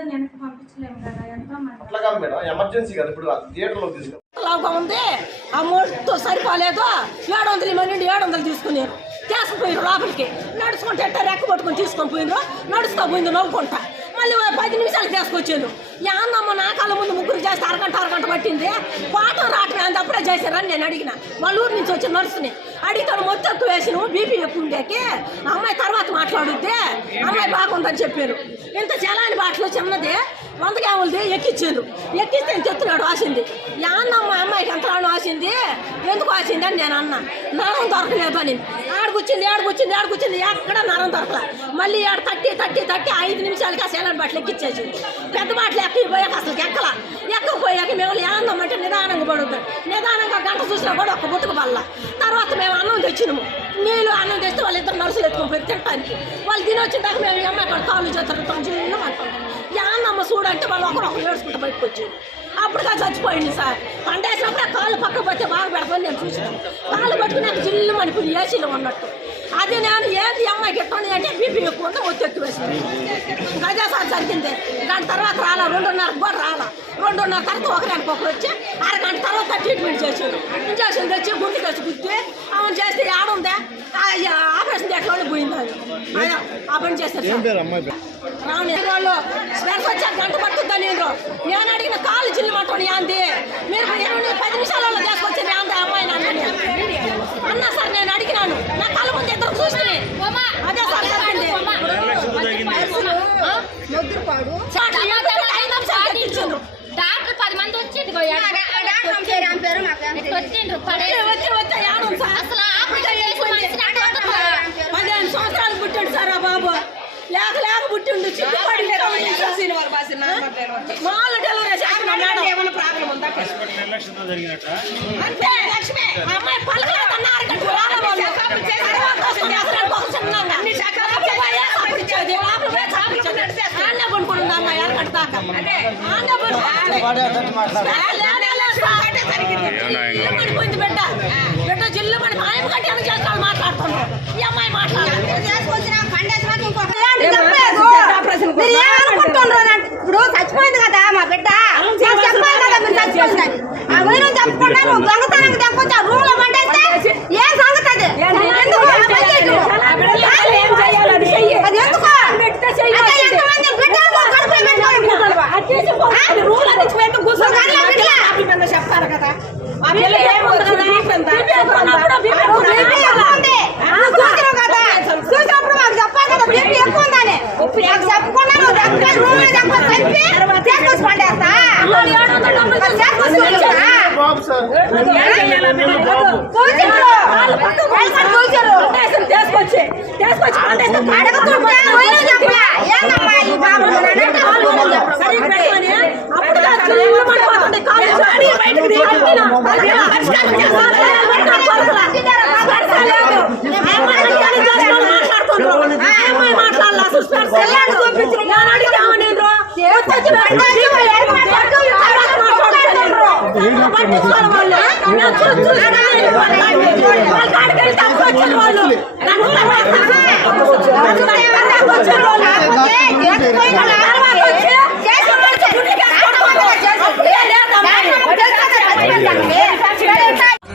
వద్దని వెనక్కి పంపించలేము కదా ఎంతో మంది? అట్లా కాదు మేడం ఎమర్జెన్సీ కదా ఇప్పుడు థియేటర్లో తీసుకు లాగా ఉంది. ఆ మూడుతో సరిపోలేదు ఏడు వందలు ఇవ్వనండి ఏడు వందలు తీసుకుని తీసుకుపోయారు లోపలికి. నడుచుకుంటే ఎట్ట రెక్క పట్టుకొని తీసుకొని పోయినారు నడుస్తా పోయింది నవ్వుకుంటా. మళ్ళీ పది నిమిషాలు తీసుకొచ్చాను యాన్నమ్మ నా కాళ్ళ ముందు ముగ్గురు చేస్తే అరగంట అరగంట పట్టింది. పాఠం రావటమే అంత అప్పుడే చేశారని నేను అడిగిన. వాళ్ళ ఊరు నుంచి వచ్చిన నర్సుని. అడిగితాను మొత్తం ఎక్కువ వేసి నువ్వు బీపీ ఎక్కువ ఉండేకి. అమ్మాయి తర్వాత మాట్లాడుద్ది. అరవై బాగుందని చెప్పారు. ఇంత చలాని బాటలో చిన్నది వంద గ్రాములది ఎక్కిచ్చారు ఎక్కిస్తే చెప్తున్నాడు వాసింది యాన్నమ్మ అమ్మాయికి ఎంత వాసింది ఎందుకు వాసింది అని నేను అన్నా. నరం దొరకలేదు అని. ఆడకొచ్చింది ఆడకొచ్చింది ఆడకొచ్చింది ఎక్కడ నరం దొరకల. మళ్ళీ ఆడ తట్టి తట్టి తట్టి ఐదు నిమిషాలకి ఆ సేలన్ బాటలు ఎక్కిచ్చేసింది. పెద్ద బాటలు ఎక్కి పోయాక అసలు ఎక్కల. ఎక్కకపోయాక మేము యాన్నమ్మ నిదానంగా పడుద్ది. నిదానంగా గంట చూసినా కూడా ఒక్క బుట్టుకు పల్ల తర్వాత మేము అన్నం తెచ్చినాము. నీళ్ళు అన్నం తెస్తే వాళ్ళిద్దరు నర్సులు ఎత్తుకొని తినడానికి వాళ్ళు తిని వచ్చిన దాకా మేము ఈ అమ్మాయి అక్కడ కాళ్ళు చేస్తారు జిల్లు అంటాం యాన్నమ్మ చూడంటే వాళ్ళు ఒకరు ఒకరు ఏడుచుకుంటూ బయటకు వచ్చారు. అప్పుడుగా చచ్చిపోయింది సార్. పంట వేసినప్పుడు కాళ్ళు పక్క పోతే బాగా పెడతాను నేను చూసినాను కాళ్ళు పట్టుకుని నాకు జిల్లు మనిపోయి ఏసీలో ఉన్నట్టు. అది నేను ఏది అమ్మాయికి ఎట్టుంది అంటే బీపీ ఎక్కువ ఉంది ఒత్తి వేసింది. అదే సార్ జరిగింది దాని తర్వాత రాలా రెండున్నరకు కూడా రాలా. రెండున్నర తర్వాత ఒకరికి ఒకరు వచ్చి అరగంట తర్వాత ట్రీట్మెంట్ చేశారు ఇంజక్షన్ తెచ్చి గుండె తెచ్చి గుర్తి ఆమె చేస్తే ఆడుందా ఆపరేషన్ ఎట్లా పోయింది అది ఆ పని చేస్తారు. రాని వాళ్ళు స్పెర్స్ వచ్చాక గంట పట్టుద్దా నేను నేను అడిగిన కాలు చిల్లు పట్టుకొని యాంది మీరు ఎనిమిది పది నిమిషాలలో తీసుకొచ్చి యాంది అమ్మాయి నాన్నని అన్నా సార్ నేను అడిగినాను నా కళ్ళ ముందు ఇద్దరు చూస్తే అదే సార్ జరిగింది ఆ? సార్, ఈ ఇద్దరు ఐదు నిమిషాలు తెప్పించిండ్రు. డాక్టర్ పది అసలు. పదిహేను సంవత్సరాలు పుట్టాడు సార్ ఆ బాబు. లేక లేక పుట్టిండు చిక్కుపడి మామూలు డెలివరీ చేస్తున్నా మేడం. నిర్లక్ష్యంతో జరిగినట్ట? అంతే. లక్ష్మి. ఆ అమ్మాయి పలకలేదు అన్నారు సార్. జిల్లు పడి కట్టి చేస్తాడు మాట్లాడుతున్నాడు. ఈ అమ్మాయి మాట్లాడాలి మీరు ఏమనుకుంటున్నారు అంటే ఇప్పుడు చచ్చిపోయింది కదా మా బిడ్డ నేను చెప్పాను కదా మీరు చచ్చిపోయిందని ఆ వైరు చెప్పకుండా నువ్వు దొంగతనానికి తెప్పొచ్చి ఆ రూమ్లో మంటేస్తే ఏం సంగతి అది ఎందుకు ఆ పని చేయకు. అది ఎందుకు అదే ఎంతమంది బిడ్డలు కడుపులో పెట్టుకొని కూర్చోలేవా? నువ్వు కన్నా బిడ్డలా? చెప్తారు కదా ఆ పిల్ల ఏముంది కదా బీపీ ఎక్కువ బీపీ ఎక్కువ నువ్వు బీపీ ఎక్కువ ఉంది. నువ్వు చూసినావు కదా చూసినప్పుడు మాకు చెప్పాలి కదా బీపీ ఎక్కువ ఉందని నాకు చెప్పకుండా నువ్వు దగ్గర రూమ్లో చెప్పి చంపి తీసుకొచ్చి పండేస్తా ఏడు వందల డబ్బులు మరి తీసుకొచ్చి. పండేస్తా? బాబు సార్. తీసుకొచ్చి తీసుకొచ్చి వాళ్ళు. నేను చూసి చూసి వాళ్ళ కాడికి వెళ్ళి తప్పు వచ్చారు వాళ్ళు. నన్ను తర్వాత వచ్చారు వాళ్ళు. కాకపోతే చేసుకుపోయిన వాళ్ళు తర్వాత వచ్చి చేసిన వాళ్ళు గుడికి వేసుకోవాలి చేసి.